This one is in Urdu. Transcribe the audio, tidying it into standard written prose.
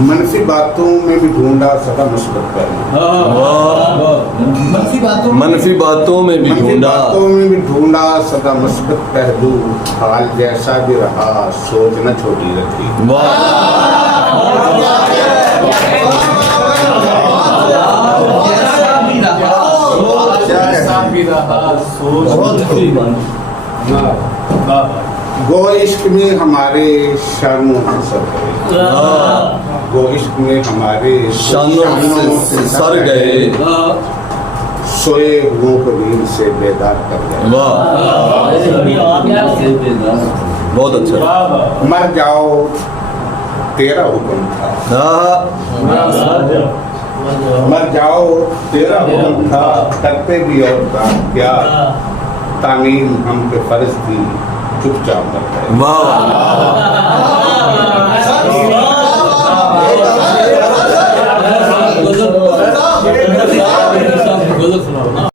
منفی باتوں میں بھی ڈھونڈا سدا مثبت پہلو، منفی باتوں میں بھی ڈھونڈا سدا مثبت پہلو، حال جیسا بھی رہا سوچ نہ چھوٹی رکھی۔ گو عشق میں ہمارے شان و حسر گئے، گو عشق میں ہمارے شانوں سے سر گئے، سوئے ہوئوں کو نیند سے بیدار کر گئے۔ بہت اچھا۔ مر جاؤ تیرا حکم تھا، مر جاؤ تیرا حکم تھا، کرتے بھی اور کیا، تعمیم ہم پہ فرض تھی چپ چاپ کر گئے۔